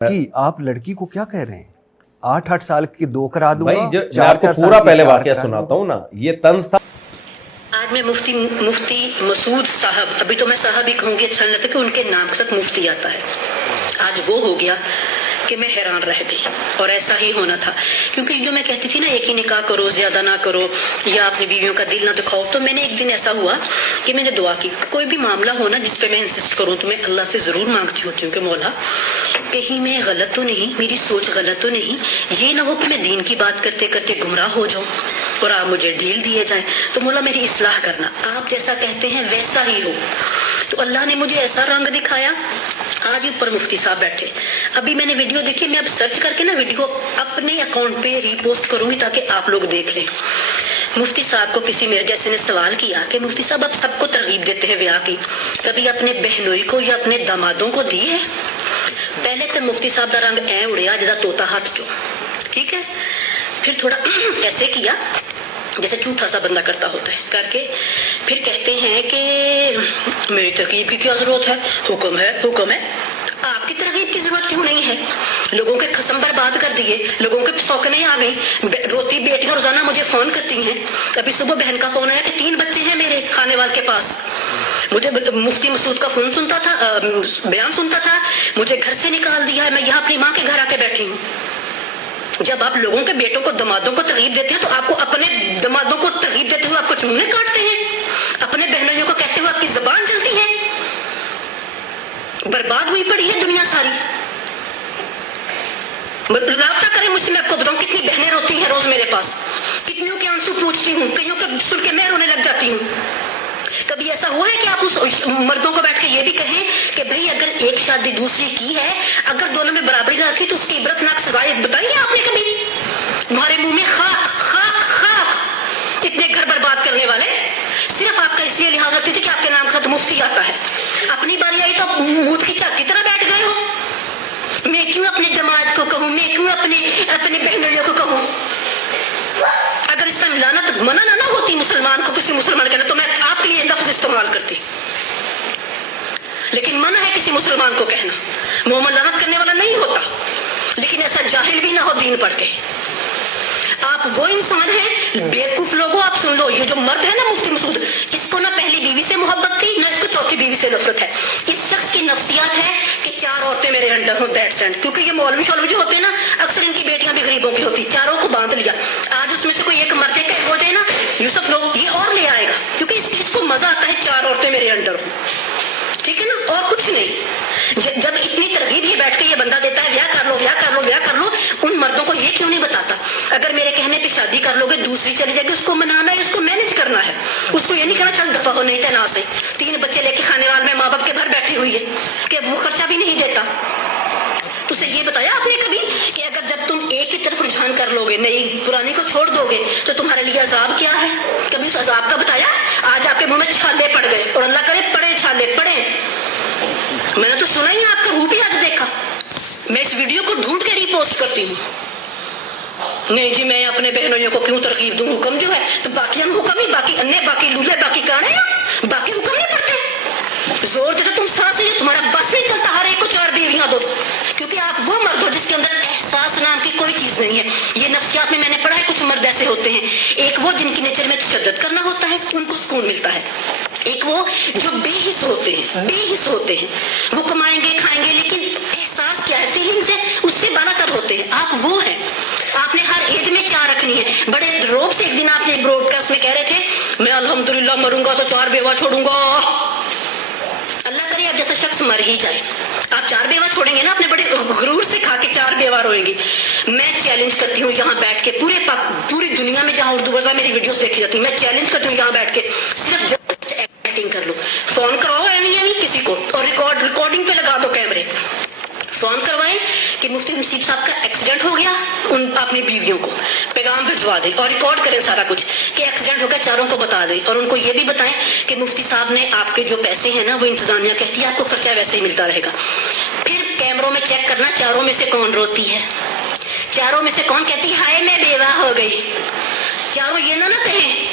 کہ آپ لڑکی کو کیا کہہ رہے ہیں 8 سال کی 2 کرا دوں بھائی میں آپ کو پورا پہلے واقعہ سناتا ہوں نا. یہ طنز تھا. آج میں مفتی مسعود صاحب، ابھی تو میں صاحب ہی کہوں گی، اچھا نہیں لگتا کہ ان کے نام کے ساتھ مفتی آتا ہے. آج وہ ہو گیا کہ میں حیران رہ گئی، اور ایسا ہی ہونا تھا. کیونکہ جو میں کہتی تھی نا ایک ہی نکاح کرو، زیادہ نہ کرو، یا اپنی بیویوں کا دل نہ دکھاؤ، تو میں نے ایک دن ایسا ہوا کہ میں نے دعا کی کہ کوئی بھی معاملہ ہو نا جس پہ میں انسسٹ کروں تو میں اللہ سے ضرور مانگتی ہوتی ہوں کہ مولا کہیں میں غلط تو نہیں، میری سوچ غلط تو نہیں، یہ نہ ہو کہ میں دین کی بات کرتے کرتے گمراہ ہو جاؤں اور آپ مجھے ڈھیل دیے جائیں. تو مولا میری اصلاح کرنا، آپ جیسا کہتے ہیں ویسا ہی ہو. تو اللہ نے مجھے ایسا رنگ دکھایا. آج اوپر مفتی صاحب بیٹھے، ابھی میں نے ویڈیو دیکھی، میں اب سرچ کر کے نا ویڈیو اپنے اکاؤنٹ پہ ری پوسٹ کروں گی تاکہ آپ لوگ دیکھ لیں. مفتی صاحب کو کسی میرے جیسے نے سوال کیا کہ مفتی صاحب آپ سب کو ترغیب دیتے ہیں بیاہ کی، کبھی اپنے بہنوئی کو یا اپنے دامادوں کو دی ہے؟ پہلے تو مفتی صاحب دا رنگ اڑیا جدا طوطا ہاتھ چو، ٹھیک ہے، پھر تھوڑا ایسے کیا جیسے جھوٹا سا بندہ کرتا ہوتا ہے، کر کے پھر کہتے ہیں کہ میری ترغیب کی کیا ضرورت ہے، حکم ہے حکم ہے. آپ کی ترغیب کی ضرورت کیوں نہیں ہے؟ لوگوں کے قسم برباد کر دیے، لوگوں کے سوکنے آ گئی. روتی بیٹیاں روزانہ مجھے فون کرتی ہیں. ابھی صبح بہن کا فون آیا کہ 3 بچے ہیں میرے خانے وال کے پاس. مجھے مفتی مسعود کا فون سنتا تھا، بیان سنتا تھا، مجھے گھر سے نکال دیا ہے، میں یہاں اپنی ماں کے گھر آ کے بیٹھی ہوں. جب آپ لوگوں کے بیٹوں کو دمادوں کو ترغیب دیتے ہیں تو آپ کو اپنے دمادوں کو ترغیب دیتے ہوئے آپ کو چوننے کاٹتے ہیں، اپنے بہنوئیوں کو کہتے ہوئے آپ کی زبان چلتی ہے. برباد ہوئی پڑی ہے دنیا ساری. رابطہ کریں مجھ سے، میں آپ کو بتاؤں کتنی بہنیں روتی ہیں روز میرے پاس، کتنیوں کے آنسو پوچھتی ہوں، کئیوں کے سن کے میں رونے لگ جاتی ہوں. کبھی ایسا ہوا ہے کہ آپ اس مردوں کو بیٹھ کے یہ بھی کہیں کہ بھئی اگر ایک شادی دوسری کی ہے، اگر دونوں میں برابری رکھی تو اس کی عبرتناک سزائیں بتائی ہے آپ نے کبھی؟ تمہارے منہ میں خاک خاک خاک. اتنے گھر برباد کرنے والے صرف آپ کا اس لیے لحاظ رکھتے تھے کہ آپ کے نام خط مفتی آتا ہے. اپنی باری آئی تو موت کی چاک کی طرح بیٹھ گئے ہو. میں کیوں اپنے جماعت کو کہوں، میں کیوں اپنے بہنویوں کو کہوں؟ اگر اس کا لعنت منع نہ ہوتی مسلمان کو کسی مسلمان کہنا تو میں آپ کے لیے لفظ استعمال کرتی، لیکن منع ہے کسی مسلمان کو کہنا. محمد لعنت کرنے والا نہیں ہوتا، لیکن ایسا جاہل بھی نہ ہو دین پڑھ کے. آپ وہ انسان ہیں بیوقوف لوگوں، آپ سن لو، یہ جو مرد ہے نا مفتی مسعود، اس کو نہ پہلی بیوی سے محبت تھی نہ اس کو چوتھی بیوی سے نفرت ہے. اس شخص کی نفسیات ہے کہ 4 عورتیں میرے انڈر ہوں، دیٹس اینڈ. کیونکہ یہ مولوی شولوی جو ہوتے ہیں نا اکثر ان کی بیٹیاں بھی غریبوں کی ہوتی، 4 کو باندھ لیا. آج اس میں سے کوئی ایک مرد ہے کہ ہو جائے نا یوسف لوگ یہ اور لے آئے گا، کیونکہ اس کو مزہ آتا ہے 4 عورتیں میرے انڈر ہوں، ٹھیک ہے نا، اور کچھ نہیں. جب اتنی ترغیب یہ بیٹھ کے یہ بندہ دیتا ہے بیاہ کر لو بیاہ کر لو بیاہ کر لو، ان مردوں کو یہ کیوں نہیں بتاتا اگر میرے کہنے پہ شادی کر لو گے دوسری چلی جائے گی، اس کو منانا ہے، اس کو مینج کرنا ہے. اس کو یہ نہیں کہنا چل دفعہ ہو نہیں تھا نا سے 3 بچے لے کے کھانے وال میں ماں باپ کے گھر بیٹھی ہوئی ہے کہ وہ خرچہ بھی نہیں دیتا. تو اسے یہ بتایا آپ نے کبھی کہ اگر جب تم ایک ہی طرف رجحان کر لو گے، نئی پرانی کو چھوڑ دو گے تو تمہارے لیے عذاب کیا ہے؟ کبھی اس عذاب کا بتایا؟ آج آپ کے منہ میں چھالے پڑ گئے، اور اللہ کرے پڑے چھالے پڑے. میں نے تو سنا ہی، آپ کا روپ ہی آج دیکھا. میں اس ویڈیو کو ڈھونڈ کے ری پوسٹ کرتی ہوں. نہیں جی میں اپنے بہنوئیوں کو کیوں ترغیب دوں، حکم جو ہے تو باقی ہم حکم ہی، باقی انے، باقی لولے، باقی کانے، باقی حکم نہیں پڑتے. زور دے تو تم سانس لے، تمہارا بس نہیں چلتا ہر ایک کو 4 بیویاں دو، کیونکہ آپ وہ مرد ہو جس کے اندر احساس نام کی کوئی چیز نہیں ہے. یہ نفسیات میں نے پڑھا ہے، کچھ مرد ایسے ہوتے ہیں، ایک وہ جن کی نیچر میں تشدد کرنا ہوتا ہے، ان کو سکون ملتا ہے. ایک وہ جو بے حس ہوتے ہیں، بے حس ہوتے ہیں، وہ کمائیں گے کھائیں گے لیکن احساس کیا ہے، فیلنگز ہے، اس سے بالا تر ہوتے ہیں. آپ وہ ہیں. آپ نے ہر ایج میں 4 رکھنی ہے. بڑے روب سے ایک دن آپ نے براڈ کاسٹ میں کہہ رہے تھے میں الحمدللہ مروں گا تو 4 بیوہ چھوڑوں گا. اللہ کرے آپ جیسا شخص مر ہی جائے. آپ 4 بیوہ چھوڑیں گے نا، اپنے بڑے غرور سے کھا کے 4 بیوہ روئیں گی. میں چیلنج کرتی ہوں یہاں بیٹھ کے پوری دنیا میں جہاں اردو بولتا میری ویڈیوز دیکھی جاتی ہیں، میں چیلنج کرتی ہوں یہاں بیٹھ کے صرف جسٹ ایکٹنگ کر لو. فون کرواؤ ایویں کسی کو اور ریکارڈنگ پہ لگا دو کیمرے. فون کروائیں کہ مفتی مسعود صاحب کا ایکسیڈنٹ ہو گیا، ان اپنی بیویوں کو پیغام بھجوا دیں اور ریکارڈ کریں سارا کچھ کہ ایکسیڈنٹ ہو گیا، 4 کو بتا دیں. اور ان کو یہ بھی بتائیں کہ مفتی صاحب نے آپ کے جو پیسے ہیں نا وہ انتظامیہ کہتی ہے آپ کو خرچہ ویسے ہی ملتا رہے گا. پھر کیمروں میں چیک کرنا 4 میں سے کون روتی ہے، 4 میں سے کون کہتی ہائے میں بیوہ ہو گئی. 4 یہ نہ کہیں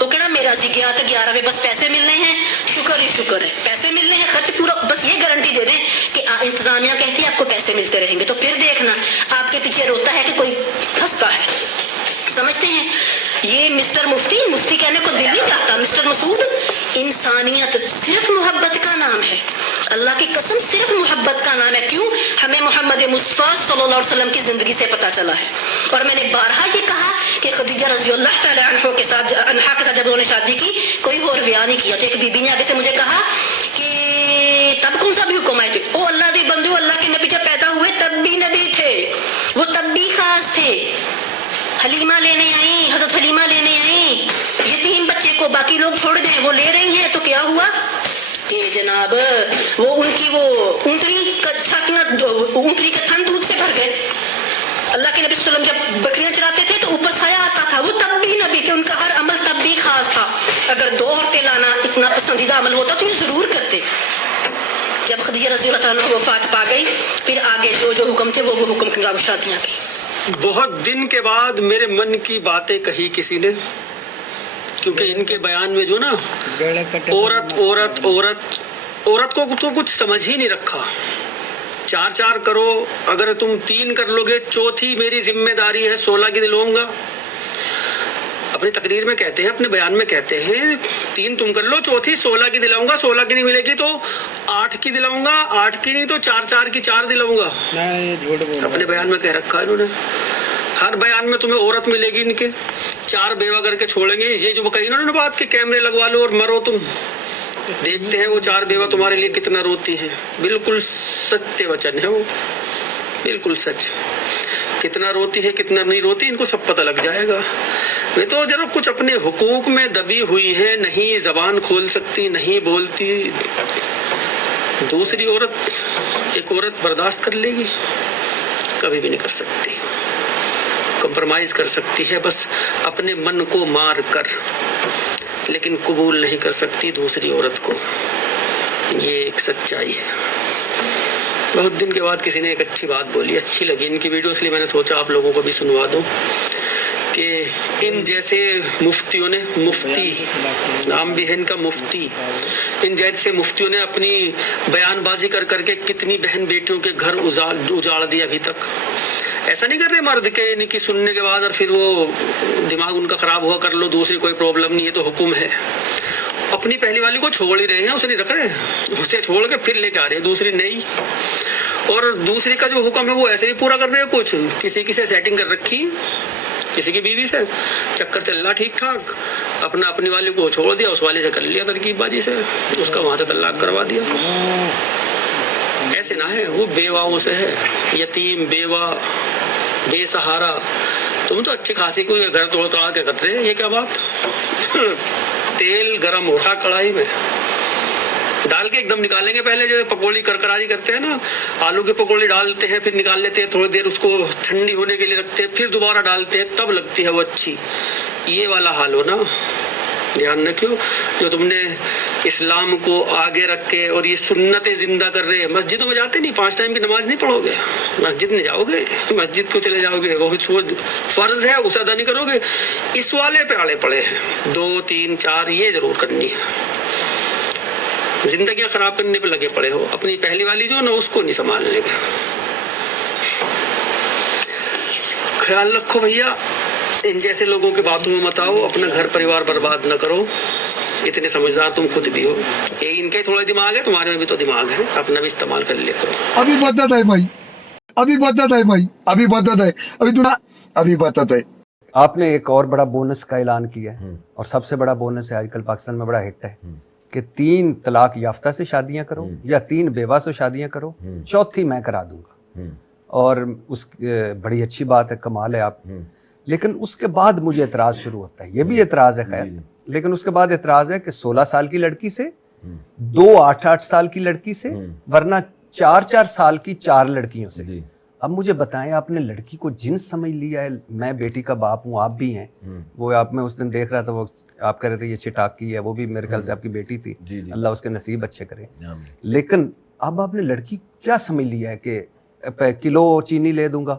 وہ کہنا میرا سی گیا تو 11 بس پیسے ملنے ہیں, شکر ہی شکر ہے, پیسے ملنے ہیں, خرچ پورا, بس یہ گارنٹی دے دیں کہ انتظامیہ کہتی ہے آپ کو پیسے ملتے رہیں گے, تو پھر دیکھنا آپ کے پیچھے روتا ہے کہ کوئی ہنستا ہے. سمجھتے ہیں یہ مسٹر مفتی کہنے کو دل نہیں چاہتا. مسٹر مسعود, انسانیت صرف محبت کا نام ہے, اللہ کی قسم صرف محبت کا نام ہے. کیوں؟ ہمیں محمد مصطفیٰ صلی اللہ علیہ وسلم کی زندگی سے پتہ چلا ہے. اور میں نے بارہا یہ کہا کہ خدیجہ رضی اللہ تعالی عنہا کے ساتھ جب انہوں نے شادی کی, کوئی اور بیاہ نہیں کیا. تو ایک بی بی نے آگے سے مجھے کہا کہ تب کون سا بھی حکم آئے تھے؟ او اللہ دی بندو, اللہ کے نبی جب پیدا ہوئے تب بھی نبی تھے, وہ تب بھی خاص تھے. حلیمہ لینے آئی, حضرت حلیمہ لینے آئی یتیم بچے کو, باقی لوگ چھوڑ گئے, وہ لے رہی ہیں. تو کیا ہوا کہ جناب وہ ان کی وہ اونٹنی کا تھن دودھ سے بھر گئے. اللہ کے نبی صلی اللہ علیہ وسلم جب بکریاں چراتے تھے تو اوپر سایہ آتا تھا, وہ تب بھی نبی تھے, ان کا ہر عمل تب بھی خاص تھا. اگر 2 عورتیں لانا اتنا پسندیدہ عمل ہوتا تو یہ ضرور کرتے. جب خدیجہ رضی اللہ عنہا وفات پا گئی, پھر آگے جو حکم تھے وہ حکم کی شادیاں کی. بہت دن کے بعد میرے من کی باتیں کہی کسی نے, کیونکہ ان کے بیان میں جو نا عورت کو تو کچھ سمجھ ہی نہیں رکھا. 4 کرو, اگر تم 3 کر لو گے, چوتھی میری ذمہ داری ہے 16 کی دلواؤں گا. اپنی تقریر میں کہتے ہیں, اپنے بیان میں کہتے ہیں 3 تم کر لو, چوتھی 16 کی دلاؤں گا. 16 کی نہیں ملے گی تو 8 کی دلاؤں گا, 8 کی نہیں تو 4 کی 4 دلاؤں گا. اپنے بیان میں کہہ رکھا ہے انہوں نے. ہر بیان میں تمہیں عورت ملے گی, ان کے 4 بیوہ کر کے چھوڑیں گے. یہ جو کہی انہوں نے بات کہ کیمرے لگوا لو اور مرو تم, دیکھتے ہیں وہ 4 بیوہ تمہارے لیے کتنا روتی ہے. بالکل ستیہ وچن ہے وہ, بالکل سچ. کتنا روتی ہے کتنا نہیں روتی ان کو سب پتہ لگ جائے گا. وہ تو ذرا کچھ اپنے حقوق میں دبی ہوئی ہے, نہیں زبان کھول سکتی, نہیں بولتی. دوسری ایک عورت برداشت کر لے گی؟ کبھی بھی نہیں کر سکتی. کمپرمائز کر سکتی ہے بس اپنے من کو مار کر, لیکن قبول نہیں کر سکتی دوسری عورت کو. یہ ایک سچائی ہے. بہت دن کے بعد کسی نے ایک اچھی بات بولی, اچھی لگی ان کی ویڈیو, اس لیے میں نے سوچا آپ لوگوں کو بھی سنوا دوں کہ ان جیسے مفتیوں نے, مفتی نام بھی ہے ان کا مفتی, ان جیسے مفتیوں نے اپنی بیان بازی کر کر کے کتنی بہن بیٹیوں کے گھر اجاڑ دیا. ابھی تک ایسا نہیں کر رہے مرد کے ان کی سننے کے بعد اور پھر وہ دماغ ان کا خراب ہوا, کر لو دوسری, کوئی پرابلم نہیں ہے, تو حکم ہے. اپنی پہلی والی کو چھوڑ ہی رہے ہیں, اسے نہیں رکھ رہے, اسے چھوڑ کے پھر لے کے آ رہے ہیں دوسری نئی. اور دوسری کا جو حکم ہے وہ ایسے ہی پورا کر رہے ہیں. کچھ کسی سے سیٹنگ کر رکھی, کسی کی بیوی سے چکر چل رہا ٹھیک ٹھاک, اپنی والی کو چھوڑ دیا, اس والے سے کر لیا ترکیب بازی سے, اس کا وہاں سے طلاق کروا دیا. ایسے نہ ہے, وہ بیواؤں سے ہے, یتیم بیوہ بے سہارا. تم تو اچھی خاصی کوئی گھر توڑ کے کر رہے ہیں. یہ کیا بات؟ تیل گرم ہوتا کڑھائی میں ڈال کے ایک دم نکالیں گے. پہلے جو پکوڑی کرکراری کرتے ہیں نا, آلو کے پکوڑے ڈالتے ہیں, پھر نکال لیتے ہیں, تھوڑی دیر اس کو ٹھنڈی ہونے کے لیے رکھتے ہیں, پھر دوبارہ ڈالتے ہیں, تب لگتی ہے وہ اچھی. یہ والا حال ہو نا. دھیان رکھو, جو تم نے اسلام کو آگے رکھ کے اور یہ سنتیں زندہ کر رہے ہیں. مسجدوں میں جاتے نہیں, 5 ٹائم کی نماز نہیں پڑھو گے, مسجد نہیں جاؤ گے, مسجد کو چلے جاؤ گے, وہ فرض ہے اسے ادا نہیں کرو گے. اس والے پہ آڑے پڑے ہیں, 2 3 4 یہ ضرور کرنی ہے. زندگیاں خراب کرنے پہ لگے پڑے ہو. اپنی پہلی والی جو نا اس کو نہیں سنبھال لے گا. خیال رکھو بھیا, ان جیسے لوگوں کے باتوں میں مت آؤ, اپنا گھر پریوار برباد نہ کرو. اتنے سمجھدار تم خود بھی ہو. یہ ان کے تھوڑا دماغ ہے, تمہارے میں بھی تو دماغ ہے, اپنا بھی استعمال کر لیا کرو. ابھی بدت ہے بھائی, ابھی بدت ہے بھائی, ابھی بدت ہے, ابھی بدت ہے. آپ نے ایک اور بڑا بونس کا اعلان کیا ہے, اور سب سے بڑا بونس ہے آج کل پاکستان میں, بڑا ہٹ ہے کہ 3 طلاق یافتہ سے شادیاں کرو یا 3 بیوہ سے شادیاں کرو, 4تھی میں کرا دوں گا. اور اس بڑی اچھی بات ہے, کمال ہے آپ. لیکن اس کے بعد مجھے اعتراض شروع ہوتا ہے. یہ بھی اعتراض ہے خیر, لیکن اس کے بعد اعتراض ہے کہ 16 سال کی لڑکی سے, 2 8 سال کی لڑکی سے, ورنہ 4 سال کی 4 لڑکیوں سے. اب مجھے بتائیں, آپ نے لڑکی کو جنس سمجھ لیا ہے. میں بیٹی کا باپ ہوں, آپ بھی ہیں. وہ آپ, میں اس دن دیکھ رہا تھا, وہ آپ کہہ رہے تھے یہ چٹاک کی ہے, وہ بھی میرے خیال سے آپ کی بیٹی تھی. اللہ اس کے نصیب اچھے کرے. لیکن اب آپ نے لڑکی کیا سمجھ لیا ہے کہ کلو چینی لے دوں گا,